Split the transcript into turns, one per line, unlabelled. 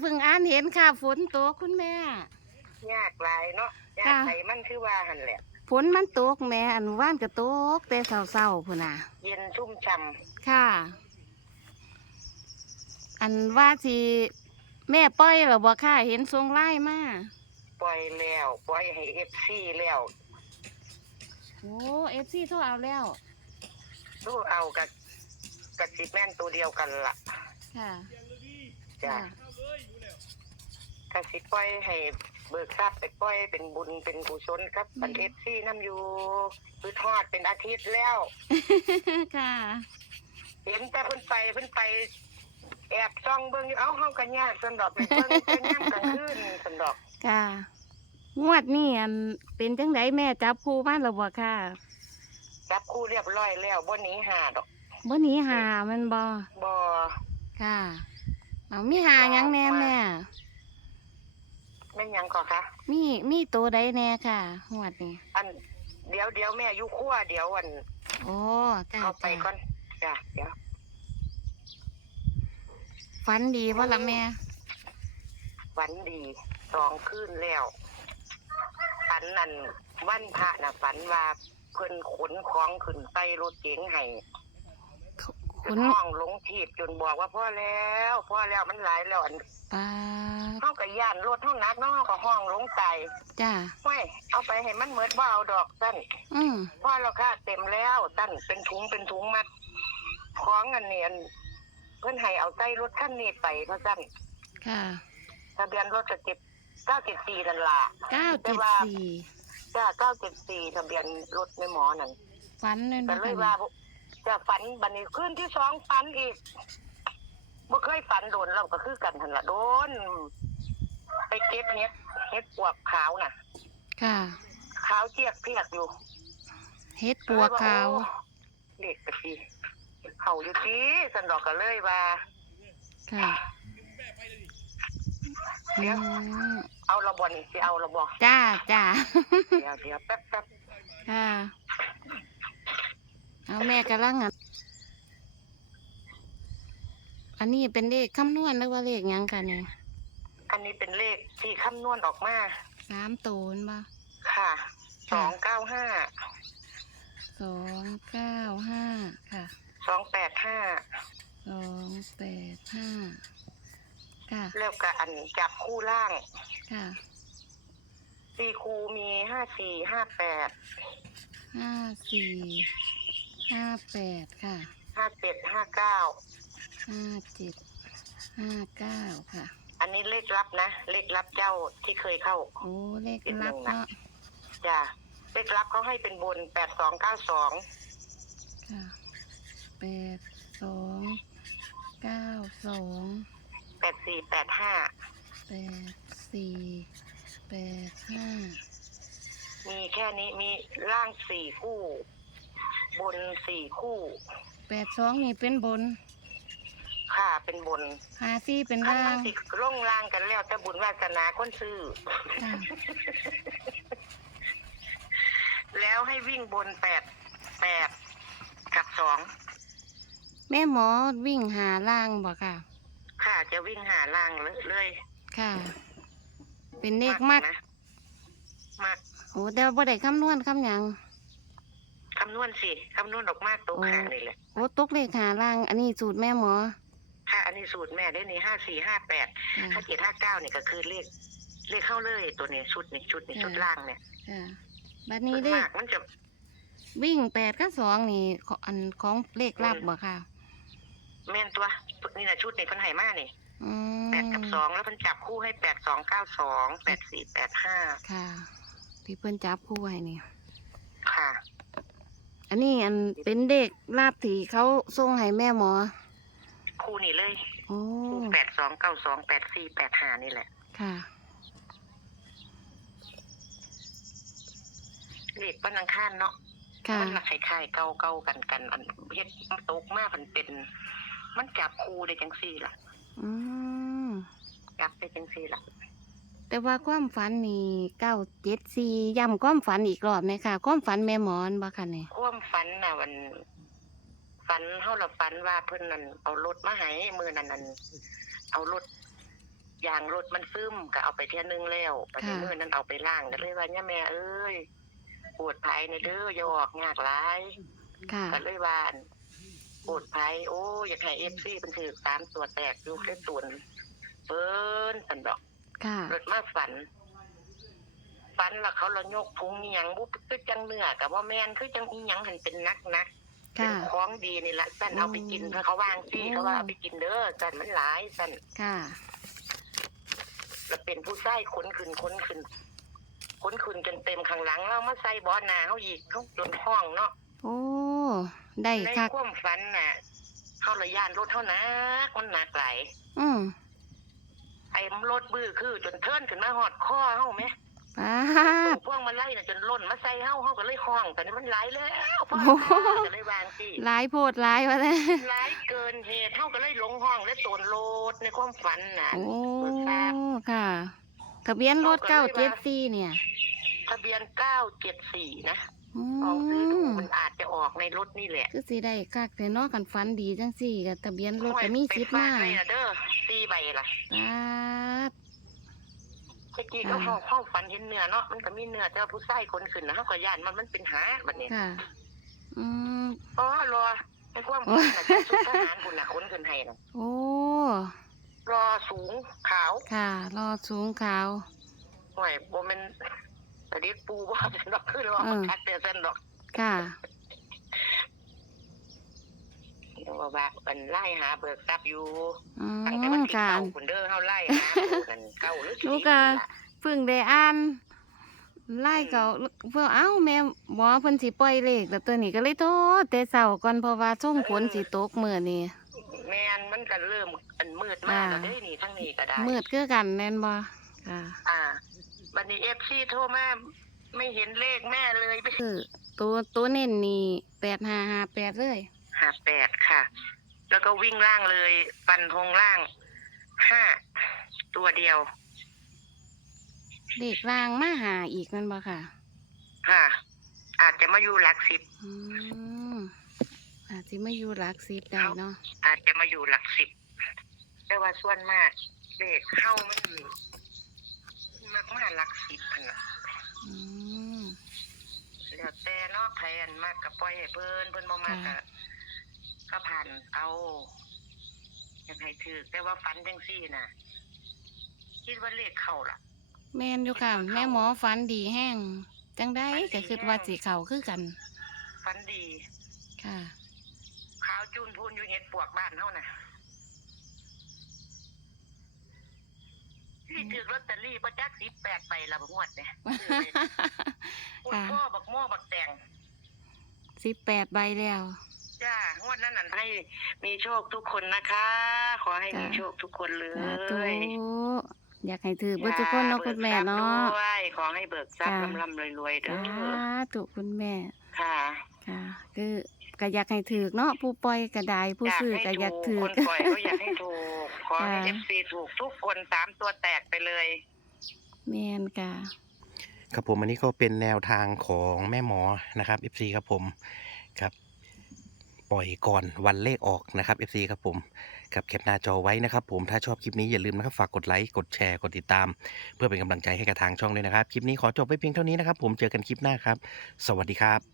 เพิ่งอ่านเห็นค่ะ ฝนตกคุณแม่
ยากหลายเนาะยาก
ค่ะ
ไผมันคือว่าหันแหละ
ฝนมันตกแม่อันว่านก็ตก แต่เศร้าๆพุ่นน่ะ
เย็นชุ่มช่ำ
ค่ะ อันว่าสิแม่ปล่อยหรอบ่ค่ะเห็นทรงไล่มา
ปล่อยแล้วปล่อยให้เอฟซีแล้ว
โอ้เอฟซีโทรเอาแล้ว
ดูเอากับกับสิแม่นตัวเดียวกันล่ะ
ค่ะ
จ้ะ
ค่ะ
กับสิปล่อยให้เบิกทรัพย์ไปปล่อยเป็นบุญเป็นกุศลครับอันเอฟซีน้ำอยู่คือทอดเป็นอาทิตย์แล้ว
ค่ะ
เห็นแต่เพิ่นไปเพิ่นไป แอบจ้องเบิ่งอยู่เอ้าเฮากันยากสันดอกไปเบิ่งเป็นยามกลางคืนสันดอก
ค่ะงวดนี่อันเป็นจังไดแม่จับคู่บ้านหรอบ่ค่ะ
จับคู่เรียบร้อยแล้วบ่หนีหาดอก
บ่หนีหามันบ่
บ่
ค่ะเอามีหาหยังแน่แม่
แม่นหยังก่อนคะ
มีมีตัวใดแน่ค่ะงวดนี้
อันเดี๋ยวเดี๋ยวแม่อยู่ครัวเดี๋ยววัน
โอ้จ้า
เข้าไป
จ้า
ก่อนจ้ะเดี๋ยว
ฝันดีบ่ล่ะแม่
ฝันดีสองคืนแล้วฝันนั่นวันพระน่ะฝันว่าเพิ่นขนของขึ้นใส่รถเก๋งให้
คุณ
ห้องหลงทีบจนบอกว่าพ่อแล้วพ่อแล้วมันหลายแล้วอัน
ปาด
เฮาก็ย่านรถเฮานักเนาะเฮาก็ห้องหลงใจ
จ้า
ไม่เอาไปให้มันเหมือนว่าเอาดอกสั้น
อืม
พ่อเราค่าเต็มแล้วสั้นเป็นถุงเป็นถุงมัดของอันเนียนเพื่อนให้เอาใส่รถขั้นนี้ไปเพราะสั้น
ค่ะ
ทะเบียนรถจะเจ็ดเก้าเจ็ดสี่นั่นล่ะ
เก้าเจ็ดสี่
จ้าเก้าเจ็ดสี่ทะเบียนรถในหมอนั่น
ฝันเลย
แต่
นะ
เลยว่า จะฝันบันนี้ขึ้นที่สองฝันอีกบ่เคยฝันโดนเราก็คือกันทันละโดน ไปเก็บเฮ็ดเฮ็ดปวกขาวน่ะ
ค่ะ
ขาวเจียกเพียกอยู่
เฮ็ดปัวขาว
เด็กกะทีเขาอยู่ที่สันดอกก็เลยว่า
ค่ะ
เดี๋ยว
อืม
เอาระบอนี่สิเอาระบอ
จ้าจ้า
เดี๋ยวเดี๋ยวแป๊บแป๊บ
ค่ะ เอาแม่กำลังอะอันนี้เป็นเลขคำนวณหรือว่าเลขหยังกันเนี่ย
อันนี้เป็นเลขที่คำนวณออกมา
สามตูนบ่
ค่ะสองเก้าห้า
สองเก้าห้าค่ะ
สองแปดห้า
สองแปดห้าค่ะ
แล้วก็อันจับคู่ล่าง
ค่ะ
สี่คูมีห้าสี่ห้าแปด
ห้าสี่ ห้าแปดค่ะ
ห้าเจ็ดห้าเก้า
ห้าเจ็ดห้าเก้าค่ะ
อันนี้เลขลับนะ เลขลับเจ้าที่เคยเข้า
โอ้เลขลับเนาะ
จ้ะเลขลับเขาให้เป็นบนแปดสองเก้าสอง
ค่ะแปดสองเก้าสอง
แปดสี่แปดห้า
แปดสี่แปดห้า
มีแค่นี้มีล่างสี่คู่ บนสี่คู่
แปดสองนี่เป็นบน
ค่ะเป็นบน
หาซี่เป็น
ขั้น
ล่า
มัน
ง
สิร่องล่างกันแล้วแต่บุญวาสนาคนซื้อ
ค่ะ
แล้วให้วิ่งบนแปดแปดกับสอง
แม่หมอวิ่งหาล่างบ่ค่ะ
ค่ะจะวิ่งหาล่างเลยเลย
ค่ะ เป็นเลขมาก
นะมาก
โอ้แต่ว่าบ่ได้คำนวณคำหยัง
คำนวณสิคำนวณออกมากตัว
โอ้
ขานี่แหละ
โอ้ตกเลขหาล่าง อันนี้สูตรแม่หมอ
ค่ะ อันนี้สูตรแม่ได้นี่ห้าสี่ห้าแปด
ค่ะ
ห้าเจ็ดห้าเก้านี่ก็คือเลขเลขเข้าเลยตัวนี้ชุดนี้ชุดนี้ชุดล่างเนี่ย
ค่ะบัด
ส่
นี้
วน
เลข
มากมันจะ
วิ่งแปดกับสองนี่ขออันของเลขลับบ่ค่ะ
แม่นตัวนี่นะชุดนี้เพันไหมานี่
อืม
แปดกับสองแล้วเพันจับคู่ให้แปดสองเก้าสองแปดสี่แปดห้า
ค่ะ ที่เพิ่นจับคู่ให้นี่
ค่ะ
อันนี้อันเป็นเด็กลาบที่เขาส่งให้แม่หมอ
คู่นี้เลย
โอ้
คู่แปดสองเก้าสองแปดสี่แปดห้านี่แหละ
ค่ะ
เลขวันอังคารเนาะ
ค่ะ
มันละคล้ายๆเก่าเก่าๆกันกันอันเฮ็ดมันตกมากมันเป็น มันจับคู่ได้จังสี่ล่ะ
อืม
จับได้จังสี่ล่ะ
แต่ว่าความฝันนี่เก้าเจ็ดสี่ย้ำความฝันอีกรอบไหมค่ะความฝันแม่หมอนบ่ค่ะเนี่ย
ความฝันน่ะวันฝันเฮาละฝันว่าเพิ่นนั่นเอารถมาให้มือนั่นนั่นเอารถยางรถมันซึมก็เอาไปเที่ยนึงแล้วไปเที่ยนึงนั้นเอาไปล่างก็เลยว่าเนี่ยแม่เอ้ยปวดภายในเด้ออย่าออกยากหลาย
ค่ะ
ก็เลยว่าอั่นปวดภายโอ้อยากให้เอฟซีเป็นถือสามตัวแตกอยู่ได้ตุนเปิ้นสันดอก
ค่ะ
รถมาฝัน ฝันแล้วเขาเรายกพุงอิหยังบุคือจังเนื้อกับว่าแมนคือจังอีหยังหันเป็นนักนักๆเป็น
ค่ะ
ของดีนี่ละสั่นเอาไปกิน
อืม
ถ้าเขาวางซี่
โอ้
เขาว่าเอาไปกินเด้อสั่นมันหลายสั่น
ค่ะ
แล้วเป็นผู้ใส่ขนขึ้นขนขึ้นขนขึ้นจนเต็มข้างหลังเรามาใส่บอหนาเขาอีกเขาจนห้องเนาะ
โอ้ ได้
ใน
คัก
ความฝันน่ะ เขาระยานรถเท่านักมันหนักไหลาย
อืม
ไอ้รถบื้อคือ จนเทินขึ้นมาหอดคอเฮาไหม
ป้าด
พวกมันไล่น่ะจนล่นมาใส่เฮาเฮาก็เลยห้องแต่นี่มันหลายแล้วพ่อ
โอ้โห
ก็เลยวางสิ
หลายโพดหลายวะเนี่ย
หลายเกินเหตุเฮาก็เลยหลงห้องและโตนโลดในความฝันน่ะ
โอ้
เบิกทราบ
ค่ะทะเบียนรถ
เอา
เก้า
ก็เล
เจ็
ย
ด
ว่า
สี่เนี่ย
ทะเบียน974นะ
อื
ลองซื้อดู
ม
มัน อาจจะออกในรถนี่แหละ
คือสิได้คักแต่เนอกกันฝันดีจังสี่กับทะเบียนรถก็มี
ไป
สิบ
ฟ
มา
ดเลยนะเด้อตีใบล่ะ
ป้าด
เมื่อกี้ก็ห้องห้องฝันเห็นเนื้อเนาะมันก็มีเนื้อแต่ว่าผู้ชายคนขึ้นนะเฮาก็ย่านมันมันเป็นหาบัดนี้
ค่ะ อืม
อ๋อรอในความฝันน่ะชุดทหารคุณน่ะคนขึ้นให้น่ะ
โอ้
รอสูงขาว
ค่ะ รอสูงขาว
ห่วยบ่แม่นแต่เด็กปูบ่เป็นดอกคือรอ
เออ
คัดแต่เส้นดอก
ค่ะ
ว่าว่ามันไล่หาเบิกทรัพย์อยู่
อื
ตั้งแต่วัน
ม
ที่
ค่ะ
เก้าคุณเด้อเฮาไล่หาผู้นั่นเก้าหรือสิบ
ลูกอะเพิ่งได้อ่านไล่เขาเพื่อเอ้าแม่หมอเพิ่นสิปล่อยเลขแล้วตัวนี้ก็เลยโทษแต่เช้าก่อนเพราะว่าส่งผลสิตกมื้อนี้
แม่นมันก็เริ่มอันมืดมากแล้วเด้นี่ทั้งนี้ก็ได้
มืดคือกันแม่นบ่ค่ะ
อ่าบัดนี้ FC โทรมาไม่เห็นเลขแม่เลยไป
คือตัวตัวเน้นนี่8558เลย
หาแปดค่ะ แล้วก็วิ่งล่างเลยฟันธงล่างห้าตัวเดียว
เลขรางมาหาอีกแม่นบ่ค่ะ
ค่ะ อาจจะมาอยู่หลักสิบ
อืมอาจสิมาอยู่หลักสิบได้เนาะ
อาจจะมาอยู่หลักสิบ แต่ว่าส่วนมากเลขเข้ามันมากมาหลักสิบพันน่ะ
อืม
แล้วแต่เนาะใครอันมากกับปล่อยให้เพิ่นเพิ่นบ่มากก็
ค่ะ
ก็ผ่านเอาอยากให้ถือแต่ว่าฟันจังซี่น่ะคิดว่าเลขเข้าล่ะ
แม่นอยู่ค่ะ แม่หมอฝันดีแห้งจังได้ก็คิดว่าสิเข้าคือกัน
ฟันดี
ค่ะ
ขาวจูนพูนอยู่เห็ดปวกบ้านเฮาน่ะที่ถือลอตเตอรี่ประจักสิบแปดใบละบงวดเนี่ยงวด
ค่ะ
พ่อบักม่อบักแตง
สิบแปดใบแล้ว
จ้างวดนั้นน่ะให้มีโชคทุกคนนะคะ ขอให้มีโชคทุกคนเล
สาธุ
ย
อยากให้ถือเบุทุกคนเนาะคุณแม่เนาะ
บิกทรัพย์ด้วยขอให้เบิกทรัพย์
จ้ะ
ร่ำๆรวยๆเด้
สา
อ
ธุคุณแม่
ค่ะ
ค่ะ คือก็อยากให้ถือเนาะผู้ปล่อยก็ได้ผู้ซื้อก็อยากถือ
คนปล่อยก็อยากให้ถูก ขอให้
จ้ะ
เอฟซีถูกทุกคนสามตัวแตกไปเลย
แม่นค่ะ
ครับผมอันนี้ก็เป็นแนวทางของแม่หมอนะครับ FC ครับผมครับ ปล่อยก่อนวันเลขออกนะครับ FC ครับผมกับแคปหน้าจอไว้นะครับ ผมถ้าชอบคลิปนี้อย่าลืมนะครับฝากกดไลค์กดแชร์กดติดตาม เพื่อเป็นกำลังใจให้กับทางช่องด้วยนะครับ คลิปนี้ขอจบไปเพียงเท่านี้นะครับ ผมเจอกันคลิปหน้าครับ สวัสดีครับ